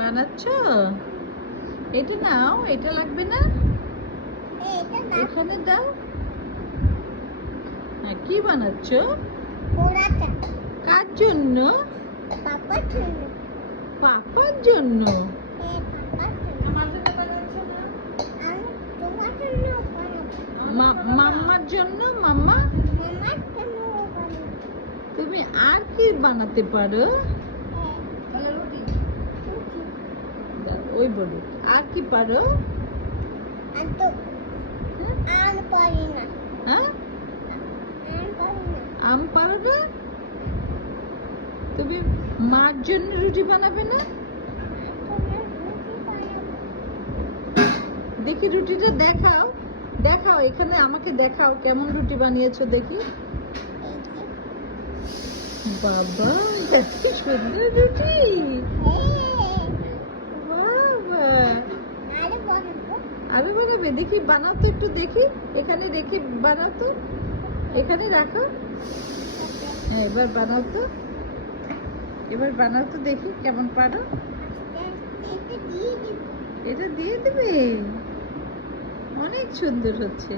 বানাচ্ছ? এটা নাও এটা লাগবে না? এখানে দাও। হ্যাঁ কি বানাচ্ছ? কার জন্য? পাপার জন্য। মা- মাম্মার জন্য? মাম্মা? তুমি আর কি বানাতে পারো দাও, ওই বলো। আর কি পারো? হ্যাঁ? হ্যাঁ? আম পারো না। তুমি মার জন্য রুটি বানাবে না? দেখি রুটিটা দেখাও। দেখাও এখানে আমাকে দেখাও কেমন রুটি বানিয়েছো দেখি। বাবা সুন্দর রুটি হ্যাঁ বাবা আর বানাবো আরও দেখি বানাও তো একটু দেখি। এখানে রেখে বানাও তো। এখানে রাখো। হ্যাঁ এবার বানাও তো। এবার বানাও তো দেখি কেমন পারো। এটা দিয়ে দেবে। অনেক সুন্দর হচ্ছে।